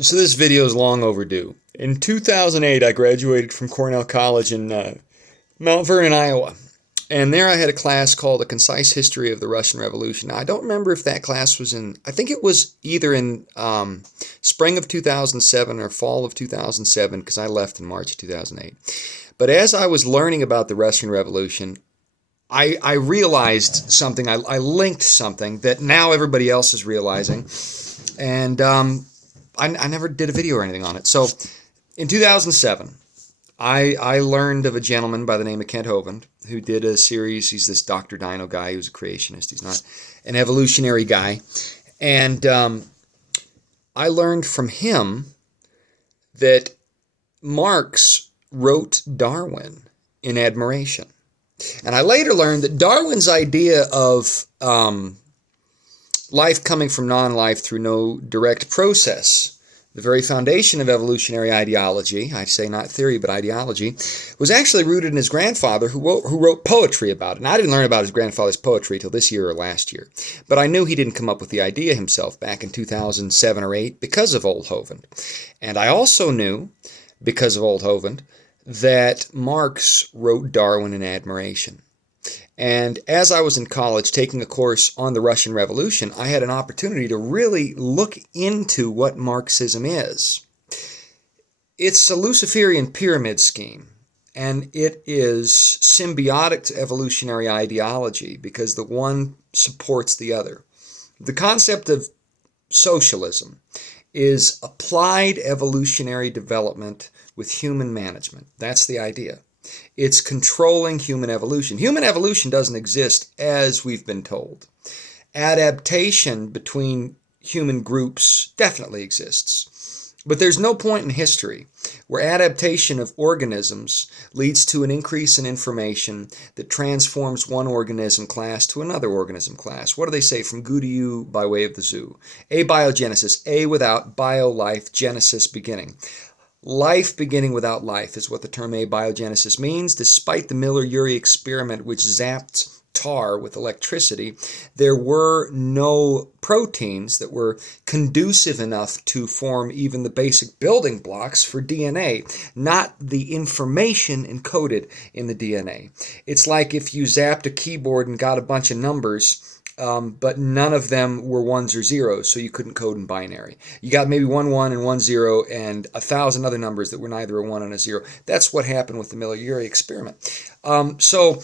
So this video is long overdue. In 2008, I graduated from Cornell College in Mount Vernon, Iowa. And there I had a class called A Concise History of the Russian Revolution. Now, I don't remember if that class was I think it was either in spring of 2007 or fall of 2007, because I left in March of 2008. But as I was learning about the Russian Revolution, I realized something. I linked something that now everybody else is realizing. And I never did a video or anything on it. So in 2007, I learned of a gentleman by the name of Kent Hovind who did a series. He's this Dr. Dino guy. He was a creationist. He's not an evolutionary guy. And I learned from him that Marx wrote Darwin in admiration. And I later learned that Darwin's idea of life coming from non-life through no direct process, the very foundation of evolutionary ideology, I say not theory but ideology, was actually rooted in his grandfather who wrote poetry about it. And I didn't learn about his grandfather's poetry till this year or last year. But I knew he didn't come up with the idea himself back in 2007 or 8 because of old Hovind. And I also knew, because of old Hovind, that Marx wrote Darwin in admiration. And as I was in college taking a course on the Russian Revolution, I had an opportunity to really look into what Marxism is. It's a Luciferian pyramid scheme, and it is symbiotic to evolutionary ideology because the one supports the other. The concept of socialism is applied evolutionary development with human management. That's the idea. It's controlling human evolution. Human evolution doesn't exist as we've been told. Adaptation between human groups definitely exists. But there's no point in history where adaptation of organisms leads to an increase in information that transforms one organism class to another organism class. What do they say? From goo to you by way of the zoo. Abiogenesis, A without, bio life, genesis beginning. Life beginning without life is what the term abiogenesis means. Despite the Miller-Urey experiment, which zapped tar with electricity, there were no proteins that were conducive enough to form even the basic building blocks for DNA, not the information encoded in the DNA. It's like if you zapped a keyboard and got a bunch of numbers, but none of them were ones or zeros, so you couldn't code in binary. You got maybe 1 1 and 1 0 and 1,000 other numbers that were neither a 1 and a 0. That's what happened with the Miller-Urey experiment. So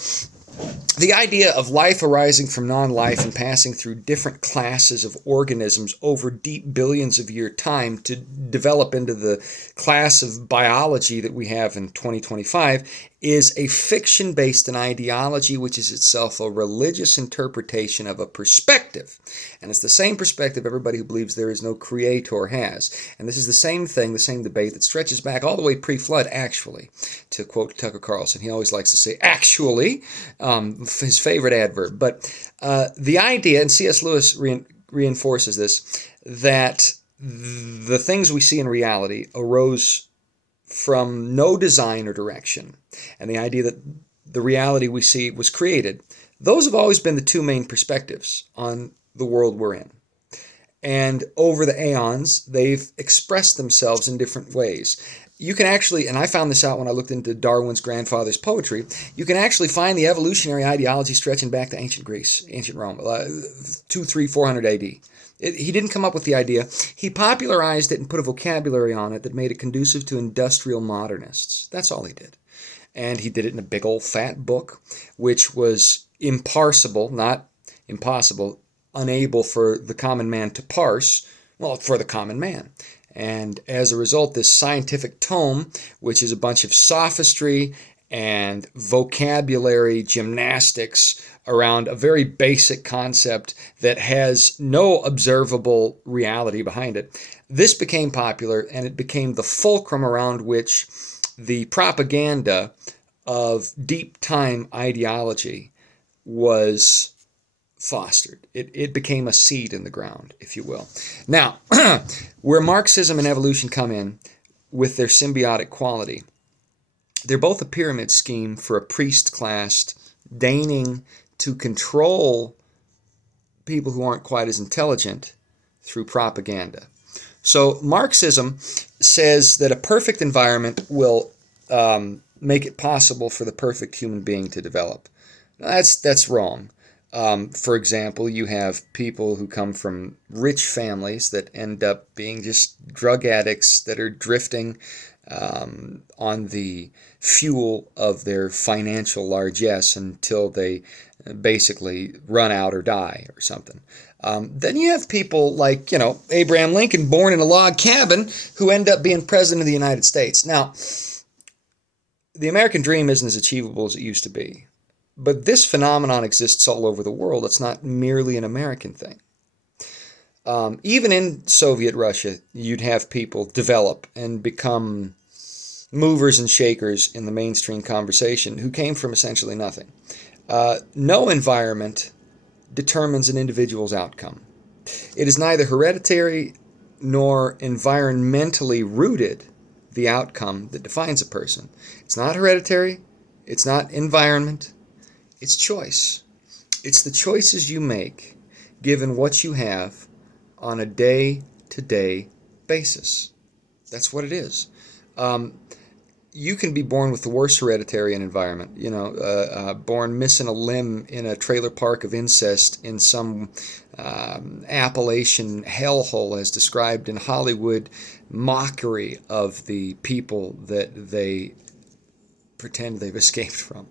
the idea of life arising from non-life and passing through different classes of organisms over deep billions of year time to develop into the class of biology that we have in 2025 is a fiction based on ideology, which is itself a religious interpretation of a perspective. And it's the same perspective everybody who believes there is no creator has. And this is the same thing, the same debate that stretches back all the way pre-flood, actually. To quote Tucker Carlson, he always likes to say, actually, his favorite adverb. But the idea, and C.S. Lewis reinforces this, that the things we see in reality arose from no design or direction, and the idea that the reality we see was created. Those have always been the two main perspectives on the world we're in. And over the aeons, they've expressed themselves in different ways. You can actually, and I found this out when I looked into Darwin's grandfather's poetry, you can actually find the evolutionary ideology stretching back to ancient Greece, ancient Rome, 200, 300, 400 AD. He didn't come up with the idea. He popularized it and put a vocabulary on it that made it conducive to industrial modernists. That's all he did. And he did it in a big old fat book, which was imparsible, not impossible, unable for the common man to parse, well, for the common man. And as a result, this scientific tome, which is a bunch of sophistry and vocabulary gymnastics around a very basic concept that has no observable reality behind it, this became popular, and it became the fulcrum around which the propaganda of deep time ideology was fostered. It became a seed in the ground, if you will. Now, where Marxism and evolution come in with their symbiotic quality, they're both a pyramid scheme for a priest class deigning to control people who aren't quite as intelligent through propaganda. So Marxism says that a perfect environment will make it possible for the perfect human being to develop. That's wrong. For example, you have people who come from rich families that end up being just drug addicts that are drifting on the fuel of their financial largesse until they basically run out or die or something. Then you have people like, Abraham Lincoln, born in a log cabin, who end up being president of the United States. Now, the American dream isn't as achievable as it used to be. But this phenomenon exists all over the world. It's not merely an American thing. Even in Soviet Russia, you'd have people develop and become movers and shakers in the mainstream conversation who came from essentially nothing. No environment determines an individual's outcome. It is neither hereditary nor environmentally rooted, the outcome that defines a person. It's not hereditary. It's not environment. It's choice. It's the choices you make given what you have on a day-to-day basis. That's what it is. You can be born with the worst hereditary environment, born missing a limb in a trailer park of incest in some Appalachian hellhole as described in Hollywood mockery of the people that they pretend they've escaped from.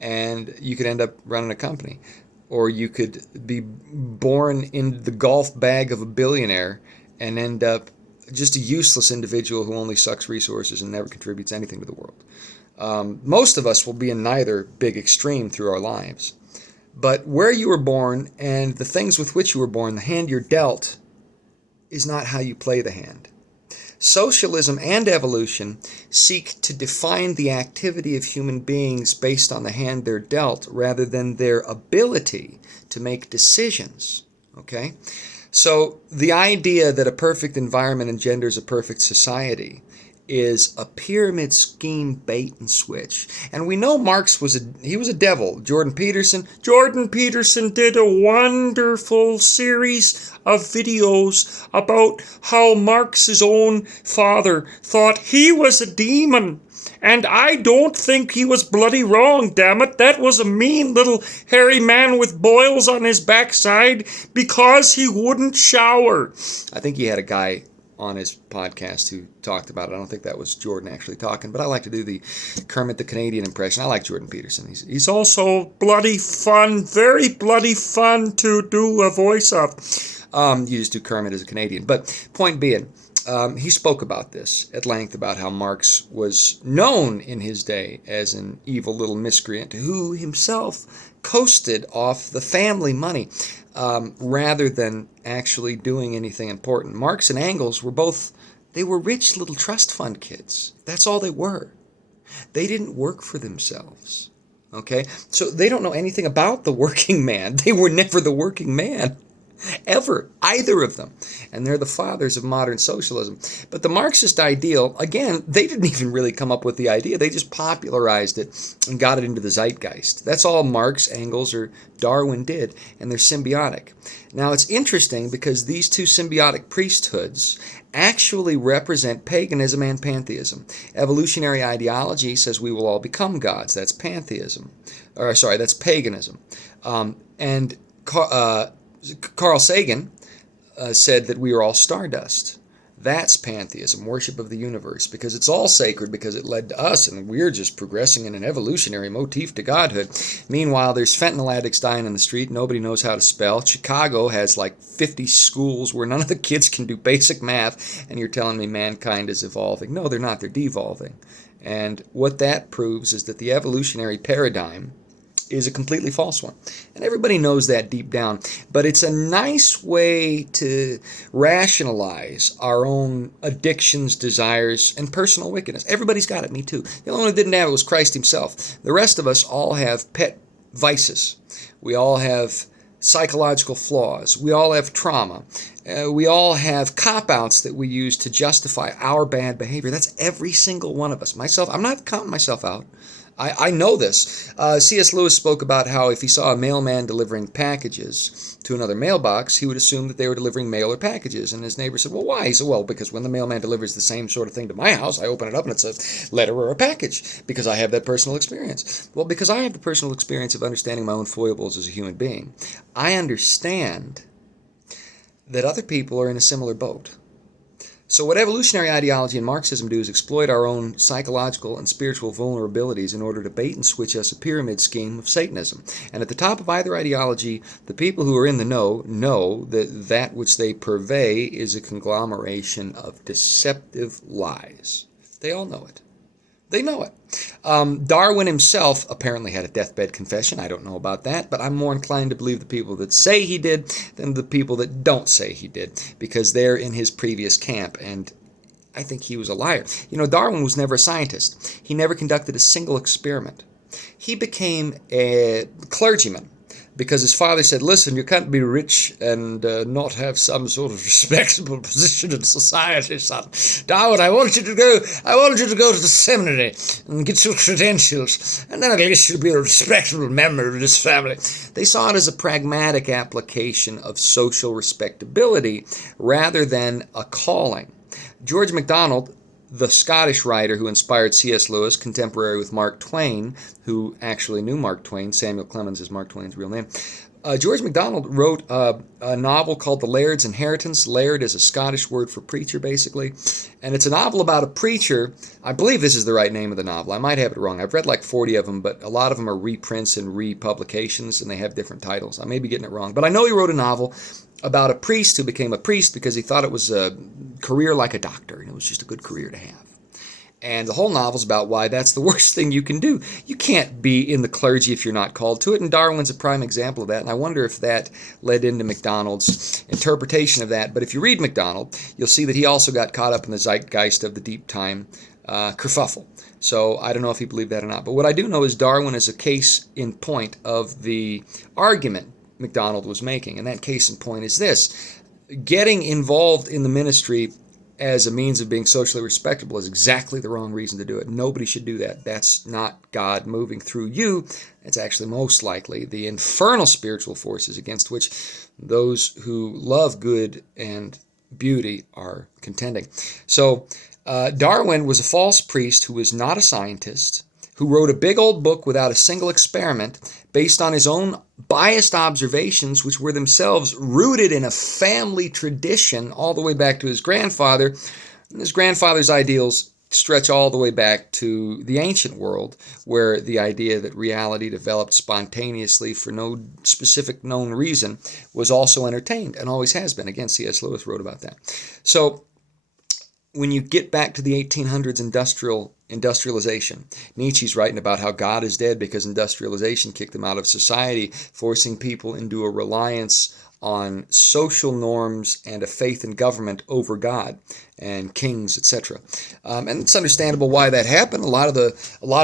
And you could end up running a company. Or you could be born in the golf bag of a billionaire and end up just a useless individual who only sucks resources and never contributes anything to the world. Most of us will be in neither big extreme through our lives. But where you were born and the things with which you were born, the hand you're dealt, is not how you play the hand. Socialism and evolution seek to define the activity of human beings based on the hand they're dealt rather than their ability to make decisions. Okay? So the idea that a perfect environment engenders a perfect society is a pyramid scheme bait and switch. And we know Marx was a devil. Jordan Peterson did a wonderful series of videos about how Marx's own father thought he was a demon. And I don't think he was bloody wrong, damn it. That was a mean little hairy man with boils on his backside because he wouldn't shower. I think he had a guy on his podcast who talked about it. I don't think that was Jordan actually talking, but I like to do the Kermit the Canadian impression. I like Jordan Peterson. He's also bloody fun, very bloody fun to do a voice of. You just do Kermit as a Canadian. But point being, he spoke about this at length, about how Marx was known in his day as an evil little miscreant who himself coasted off the family money rather than actually doing anything important. Marx and Engels they were rich little trust fund kids. That's all they were. They didn't work for themselves. Okay? So they don't know anything about the working man. They were never the working man. Ever, either of them. And they're the fathers of modern socialism. But the Marxist ideal, again, they didn't even really come up with the idea. They just popularized it and got it into the zeitgeist. That's all Marx, Engels, or Darwin did, and they're symbiotic. Now, it's interesting because these two symbiotic priesthoods actually represent paganism and pantheism. Evolutionary ideology says we will all become gods. That's pantheism. That's paganism. And Carl Sagan said that we are all stardust. That's pantheism, worship of the universe, because it's all sacred because it led to us, and we're just progressing in an evolutionary motif to godhood. Meanwhile, there's fentanyl addicts dying in the street. Nobody knows how to spell. Chicago has like 50 schools where none of the kids can do basic math, and you're telling me mankind is evolving. No, they're not. They're devolving. And what that proves is that the evolutionary paradigm is a completely false one. And everybody knows that deep down. But it's a nice way to rationalize our own addictions, desires, and personal wickedness. Everybody's got it, me too. The only one who didn't have it was Christ himself. The rest of us all have pet vices. We all have psychological flaws. We all have trauma. We all have cop-outs that we use to justify our bad behavior. That's every single one of us. Myself, I'm not counting myself out. I know this. C.S. Lewis spoke about how if he saw a mailman delivering packages to another mailbox, he would assume that they were delivering mail or packages. And his neighbor said, well, why? He said, well, because when the mailman delivers the same sort of thing to my house, I open it up and it's a letter or a package, because I have that personal experience. Well, because I have the personal experience of understanding my own foibles as a human being, I understand that other people are in a similar boat. So what evolutionary ideology and Marxism do is exploit our own psychological and spiritual vulnerabilities in order to bait and switch us a pyramid scheme of Satanism. And at the top of either ideology, the people who are in the know that that which they purvey is a conglomeration of deceptive lies. They all know it. They know it. Darwin himself apparently had a deathbed confession. I don't know about that, but I'm more inclined to believe the people that say he did than the people that don't say he did, because they're in his previous camp, and I think he was a liar. You know, Darwin was never a scientist. He never conducted a single experiment. He became a clergyman because his father said, listen, you can't be rich and not have some sort of respectable position in society, son. Darwin, I want you to go to the seminary and get your credentials, and then at least you'll be a respectable member of this family. They saw it as a pragmatic application of social respectability rather than a calling. George MacDonald, the Scottish writer who inspired C.S. Lewis, contemporary with Mark Twain, who actually knew Mark Twain, Samuel Clemens is Mark Twain's real name. George MacDonald wrote a novel called The Laird's Inheritance. Laird is a Scottish word for preacher, basically. And it's a novel about a preacher. I believe this is the right name of the novel. I might have it wrong. I've read like 40 of them, but a lot of them are reprints and republications, and they have different titles. I may be getting it wrong. But I know he wrote a novel about a priest who became a priest because he thought it was a career like a doctor, and it was just a good career to have. And the whole novel's about why that's the worst thing you can do. You can't be in the clergy if you're not called to it, and Darwin's a prime example of that, and I wonder if that led into MacDonald's interpretation of that. But if you read MacDonald, you'll see that he also got caught up in the zeitgeist of the deep time kerfuffle. So I don't know if he believed that or not. But what I do know is Darwin is a case in point of the argument MacDonald was making, and that case in point is this. Getting involved in the ministry as a means of being socially respectable is exactly the wrong reason to do it. Nobody should do that. That's not God moving through you. It's actually most likely the infernal spiritual forces against which those who love good and beauty are contending. So Darwin was a false priest who was not a scientist, who wrote a big old book without a single experiment based on his own biased observations, which were themselves rooted in a family tradition all the way back to his grandfather. And his grandfather's ideals stretch all the way back to the ancient world, where the idea that reality developed spontaneously for no specific known reason was also entertained, and always has been. Again, C.S. Lewis wrote about that. So when you get back to the 1800s industrialization, Nietzsche's writing about how God is dead because industrialization kicked him out of society, forcing people into a reliance on social norms and a faith in government over God and kings, etc. And it's understandable why that happened. A lot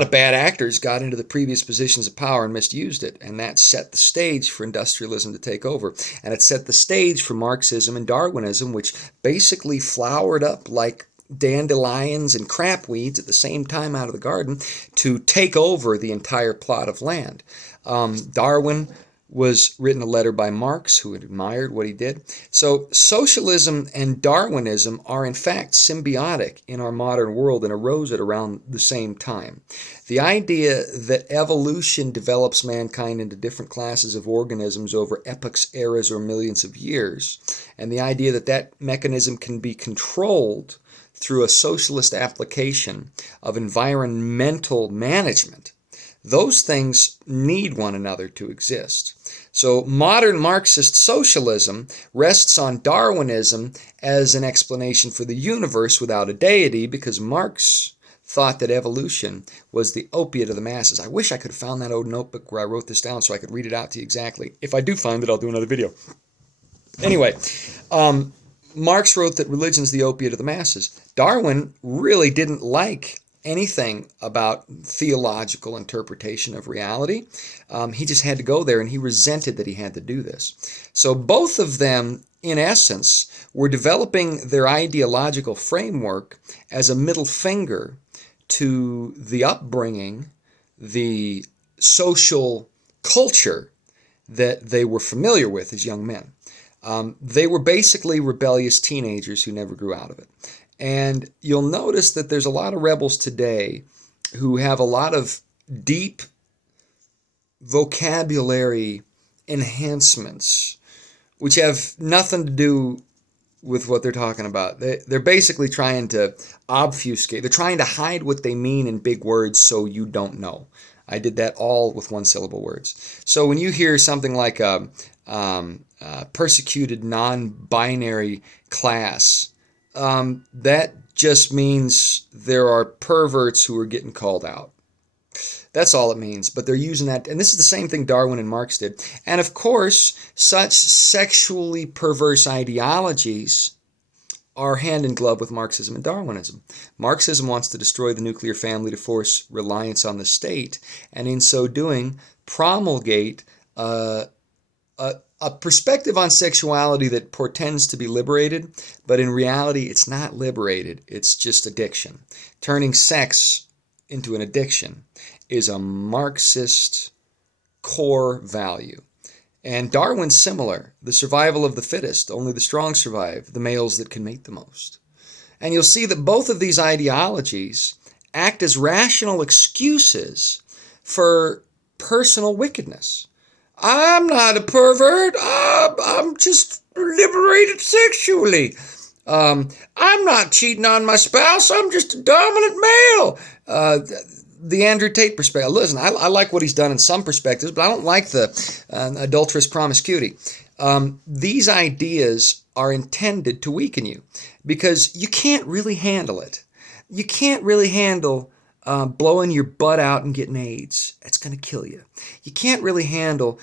of bad actors got into the previous positions of power and misused it, and that set the stage for industrialism to take over. And it set the stage for Marxism and Darwinism, which basically flowered up like dandelions and crapweeds at the same time out of the garden to take over the entire plot of land. Darwin was written a letter by Marx, who had admired what he did. So socialism and Darwinism are in fact symbiotic in our modern world and arose at around the same time. The idea that evolution develops mankind into different classes of organisms over epochs, eras, or millions of years, and the idea that that mechanism can be controlled through a socialist application of environmental management, those things need one another to exist. So modern Marxist socialism rests on Darwinism as an explanation for the universe without a deity, because Marx thought that evolution was the opiate of the masses. I wish I could have found that old notebook where I wrote this down so I could read it out to you exactly. If I do find it, I'll do another video. Anyway, Marx wrote that religion's the opiate of the masses. Darwin really didn't like anything about theological interpretation of reality. He just had to go there, and he resented that he had to do this. So both of them, in essence, were developing their ideological framework as a middle finger to the upbringing the social culture that they were familiar with as young men. They were basically rebellious teenagers who never grew out of it. And you'll notice that there's a lot of rebels today who have a lot of deep vocabulary enhancements, which have nothing to do with what they're talking about. They're basically trying to obfuscate. They're trying to hide what they mean in big words so you don't know. I did that all with one syllable words. So when you hear something like a persecuted non-binary class, that just means there are perverts who are getting called out. That's all it means. But they're using that. And this is the same thing Darwin and Marx did. And of course, such sexually perverse ideologies are hand in glove with Marxism and Darwinism. Marxism wants to destroy the nuclear family to force reliance on the state, and in so doing, promulgate a perspective on sexuality that portends to be liberated, but in reality, it's not liberated. It's just addiction. Turning sex into an addiction is a Marxist core value. And Darwin's similar. The survival of the fittest. Only the strong survive, the males that can mate the most. And you'll see that both of these ideologies act as rational excuses for personal wickedness. I'm not a pervert. I'm just liberated sexually. I'm not cheating on my spouse. I'm just a dominant male. The Andrew Tate perspective. Listen, I like what he's done in some perspectives, but I don't like the adulterous promiscuity. These ideas are intended to weaken you because you can't really handle it. You can't really handle blowing your butt out and getting AIDS. That's going to kill you. You can't really handle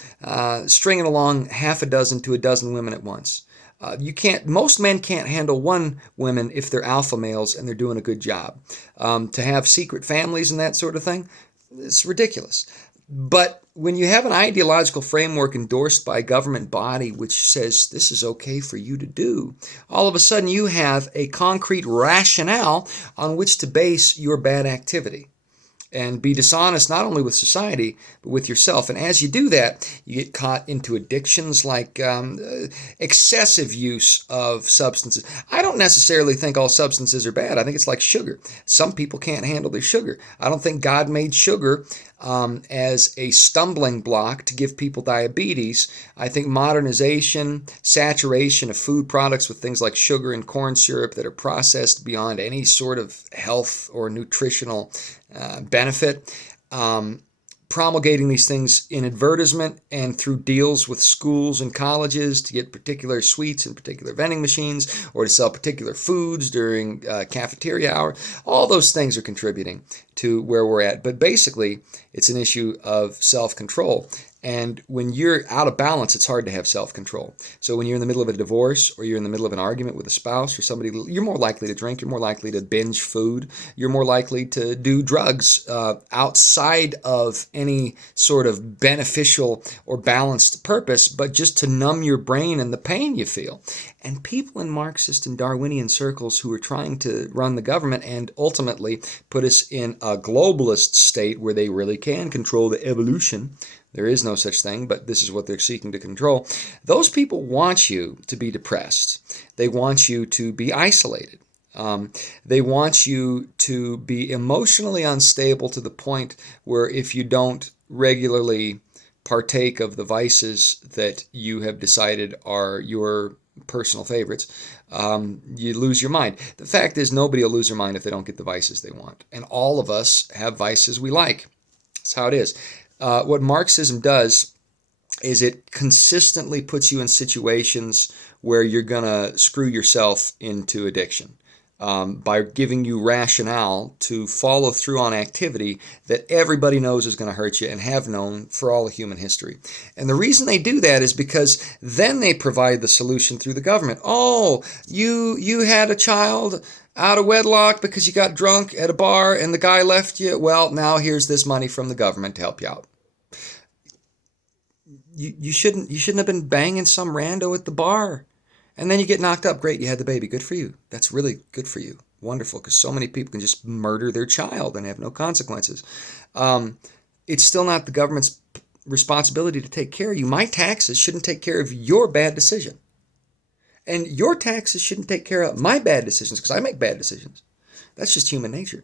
stringing along half a dozen to a dozen women at once. You can't. Most men can't handle one woman if they're alpha males and they're doing a good job. To have secret families and that sort of thing, it's ridiculous. But when you have an ideological framework endorsed by a government body which says this is okay for you to do, all of a sudden you have a concrete rationale on which to base your bad activity. And be dishonest not only with society, but with yourself. And as you do that, you get caught into addictions like excessive use of substances. I don't necessarily think all substances are bad. I think it's like sugar. Some people can't handle their sugar. I don't think God made sugar as a stumbling block to give people diabetes. I think modernization, saturation of food products with things like sugar and corn syrup that are processed beyond any sort of health or nutritional benefit, promulgating these things in advertisement and through deals with schools and colleges to get particular sweets and particular vending machines or to sell particular foods during cafeteria hour. All those things are contributing to where we're at. But basically, it's an issue of self-control. And when you're out of balance, it's hard to have self-control. So when you're in the middle of a divorce or you're in the middle of an argument with a spouse or somebody, you're more likely to drink, you're more likely to binge food, you're more likely to do drugs outside of any sort of beneficial or balanced purpose, but just to numb your brain and the pain you feel. And people in Marxist and Darwinian circles who are trying to run the government and ultimately put us in a globalist state where they really can control the evolution. There is no such thing, but this is what they're seeking to control. Those people want you to be depressed. They want you to be isolated. They want you to be emotionally unstable to the point where if you don't regularly partake of the vices that you have decided are your personal favorites, you lose your mind. The fact is, nobody will lose their mind if they don't get the vices they want. And all of us have vices we like. That's how it is. What Marxism does is it consistently puts you in situations where you're going to screw yourself into addiction by giving you rationale to follow through on activity that everybody knows is going to hurt you and have known for all of human history. And the reason they do that is because then they provide the solution through the government. Oh, you had a child out of wedlock because you got drunk at a bar and the guy left you. Well, now here's this money from the government to help you out. You shouldn't have been banging some rando at the bar. And then you get knocked up. Great, you had the baby. Good for you. That's really good for you. Wonderful, because so many people can just murder their child and have no consequences. it's still not the government's responsibility to take care of you. My taxes shouldn't take care of your bad decision. And your taxes shouldn't take care of my bad decisions because I make bad decisions. That's just human nature.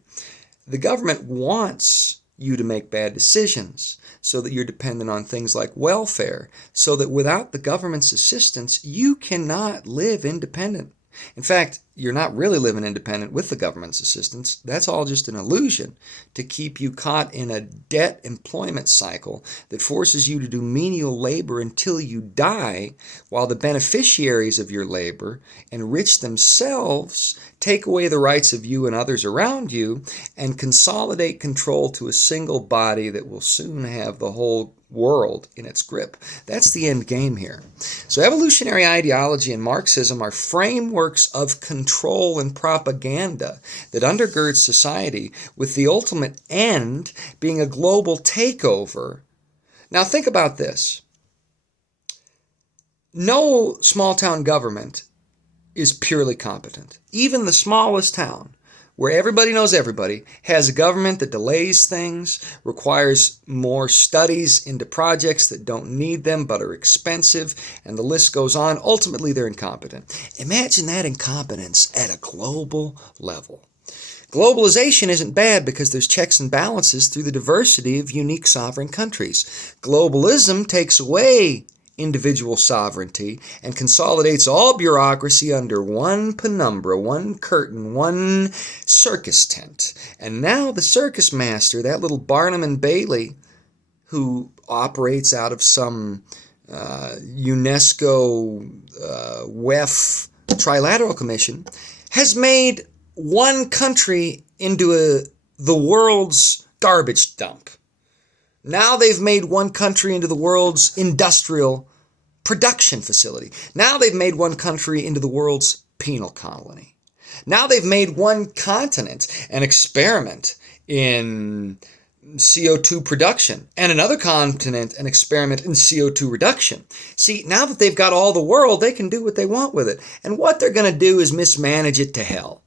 The government wants you to make bad decisions so that you're dependent on things like welfare, so that without the government's assistance, you cannot live independent. In fact, you're not really living independent with the government's assistance. That's all just an illusion to keep you caught in a debt employment cycle that forces you to do menial labor until you die, while the beneficiaries of your labor enrich themselves, take away the rights of you and others around you, and consolidate control to a single body that will soon have the whole world in its grip. That's the end game here. So evolutionary ideology and Marxism are frameworks of control and propaganda that undergird society, with the ultimate end being a global takeover. Now think about this. No small-town government is purely competent. Even the smallest town, where everybody knows everybody, has a government that delays things, requires more studies into projects that don't need them but are expensive, and the list goes on. Ultimately, they're incompetent. Imagine that incompetence at a global level. Globalization isn't bad because there's checks and balances through the diversity of unique sovereign countries. Globalism takes away individual sovereignty and consolidates all bureaucracy under one penumbra, one curtain, one circus tent. And now the circus master, that little Barnum and Bailey, who operates out of some UNESCO WEF Trilateral Commission, has made one country into the world's garbage dump. Now they've made one country into the world's industrial production facility. Now they've made one country into the world's penal colony. Now they've made one continent an experiment in CO2 production, and another continent an experiment in CO2 reduction. See, now that they've got all the world, they can do what they want with it. And what they're going to do is mismanage it to hell.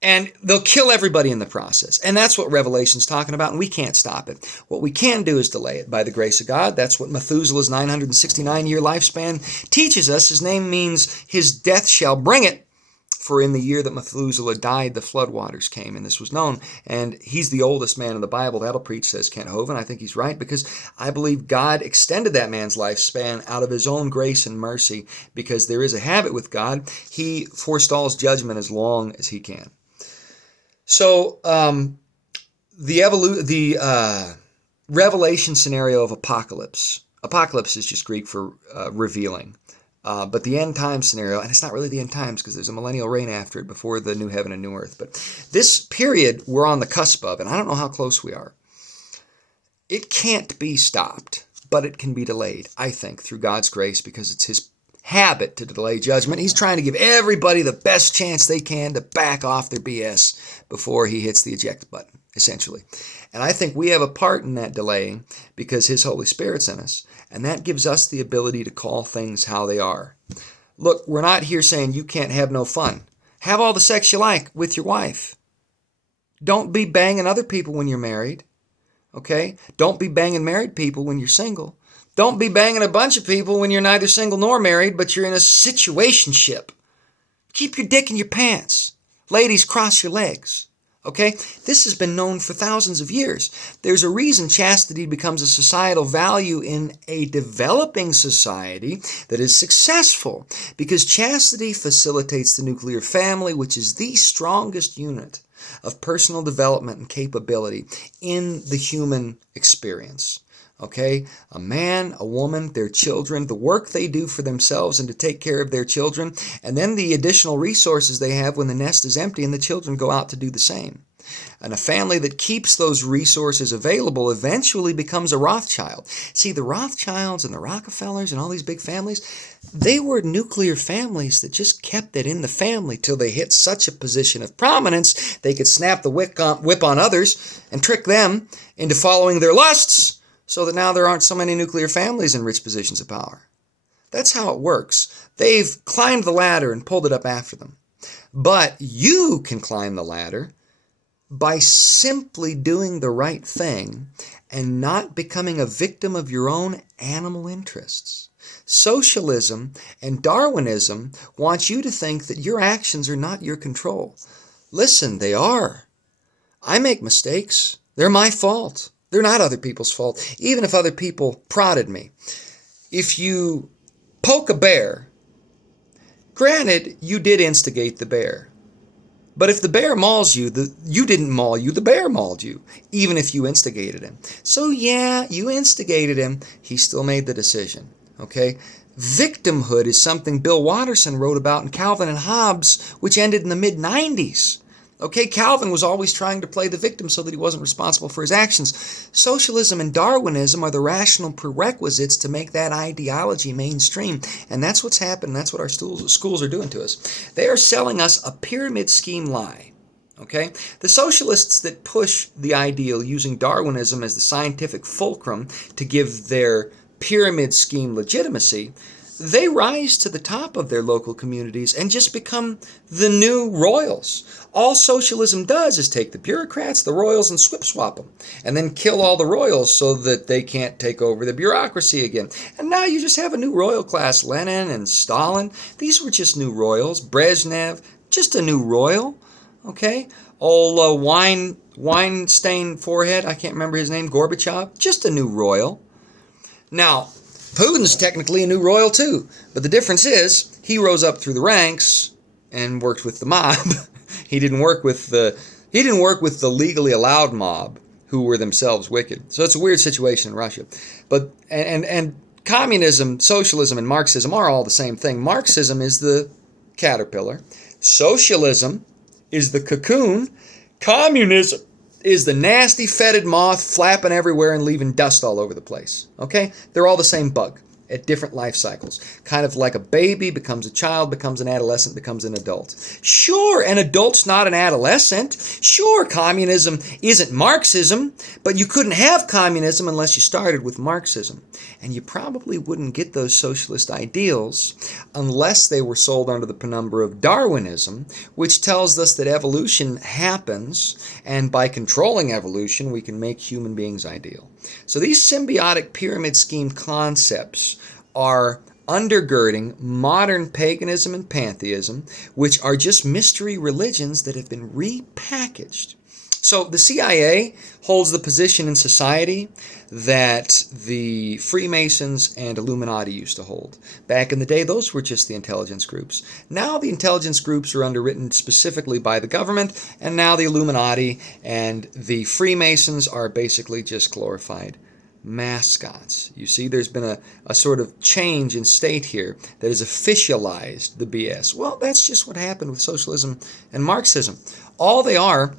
And they'll kill everybody in the process. And that's what Revelation's talking about, and we can't stop it. What we can do is delay it by the grace of God. That's what Methuselah's 969-year lifespan teaches us. His name means his death shall bring it. For in the year that Methuselah died, the floodwaters came, and this was known. And he's the oldest man in the Bible. That'll preach, says Kent Hovind. I think he's right, because I believe God extended that man's lifespan out of his own grace and mercy, because there is a habit with God. He forestalls judgment as long as he can. So the Revelation scenario of apocalypse is just Greek for revealing. But the end time scenario, and it's not really the end times because there's a millennial reign after it before the new heaven and new earth. But this period we're on the cusp of, and I don't know how close we are. It can't be stopped, but it can be delayed, I think, through God's grace, because it's his habit to delay judgment. He's trying to give everybody the best chance they can to back off their BS before he hits the eject button, essentially. And I think we have a part in that delaying because his Holy Spirit's in us, and that gives us the ability to call things how they are. Look, we're not here saying you can't have no fun. Have all the sex you like with your wife. Don't be banging other people when you're married, okay? Don't be banging married people when you're single. Don't be banging a bunch of people when you're neither single nor married, but you're in a situationship. Keep your dick in your pants. Ladies, cross your legs. Okay? This has been known for thousands of years. There's a reason chastity becomes a societal value in a developing society that is successful, because chastity facilitates the nuclear family, which is the strongest unit of personal development and capability in the human experience. Okay, a man, a woman, their children, the work they do for themselves and to take care of their children, and then the additional resources they have when the nest is empty and the children go out to do the same. And a family that keeps those resources available eventually becomes a Rothschild. See, the Rothschilds and the Rockefellers and all these big families, they were nuclear families that just kept it in the family till they hit such a position of prominence they could snap the whip on others and trick them into following their lusts, so that now there aren't so many nuclear families in rich positions of power. That's how it works. They've climbed the ladder and pulled it up after them. But you can climb the ladder by simply doing the right thing and not becoming a victim of your own animal interests. Socialism and Darwinism want you to think that your actions are not your control. Listen, they are. I make mistakes. They're my fault. They're not other people's fault, even if other people prodded me. If you poke a bear, granted, you did instigate the bear. But if the bear mauls you, you didn't maul you, the bear mauled you, even if you instigated him. So yeah, you instigated him, he still made the decision, okay? Victimhood is something Bill Watterson wrote about in Calvin and Hobbes, which ended in the mid-90s. Okay, Calvin was always trying to play the victim so that he wasn't responsible for his actions. Socialism and Darwinism are the rational prerequisites to make that ideology mainstream. And that's what's happened. That's what our schools are doing to us. They are selling us a pyramid scheme lie. Okay? The socialists that push the ideal using Darwinism as the scientific fulcrum to give their pyramid scheme legitimacy, they rise to the top of their local communities and just become the new royals. All socialism does is take the bureaucrats, the royals, and swap them, and then kill all the royals so that they can't take over the bureaucracy again. And now you just have a new royal class. Lenin and Stalin, these were just new royals. Brezhnev, just a new royal. Okay? Old wine-stained forehead, I can't remember his name, Gorbachev, just a new royal. Now, Putin's technically a new royal too, but the difference is he rose up through the ranks and worked with the mob. He didn't work with the legally allowed mob who were themselves wicked. So it's a weird situation in Russia. But and communism, socialism, and Marxism are all the same thing. Marxism is the caterpillar. Socialism is the cocoon. Communism is the nasty, fetid moth flapping everywhere and leaving dust all over the place. Okay? They're all the same bug at different life cycles. Kind of like a baby becomes a child, becomes an adolescent, becomes an adult. Sure, an adult's not an adolescent. Sure, communism isn't Marxism, but you couldn't have communism unless you started with Marxism. And you probably wouldn't get those socialist ideals unless they were sold under the penumbra of Darwinism, which tells us that evolution happens, and by controlling evolution, we can make human beings ideal. So these symbiotic pyramid scheme concepts are undergirding modern paganism and pantheism, which are just mystery religions that have been repackaged. So the CIA holds the position in society that the Freemasons and Illuminati used to hold. Back in the day, those were just the intelligence groups. Now the intelligence groups are underwritten specifically by the government, and now the Illuminati and the Freemasons are basically just glorified mascots. You see, there's been a sort of change in state here that has officialized the BS. Well, that's just what happened with socialism and Marxism. All they are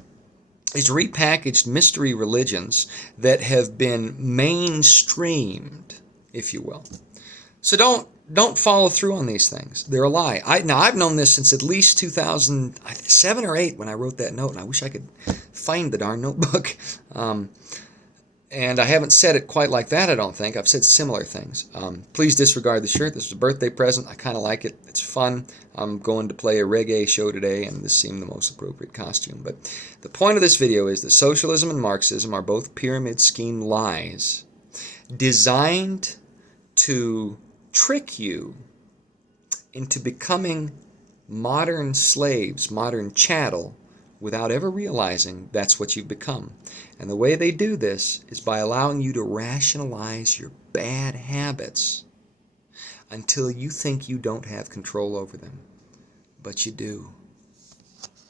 is repackaged mystery religions that have been mainstreamed, if you will. So don't follow through on these things. They're a lie. I've known this since at least 2007 or 8 when I wrote that note, and I wish I could find the darn notebook. And I haven't said it quite like that, I don't think. I've said similar things. Please disregard the shirt. This is a birthday present. I kind of like it. It's fun. I'm going to play a reggae show today, and this seemed the most appropriate costume. But the point of this video is that socialism and Marxism are both pyramid scheme lies designed to trick you into becoming modern slaves, modern chattel, without ever realizing that's what you've become. And the way they do this is by allowing you to rationalize your bad habits until you think you don't have control over them. But you do.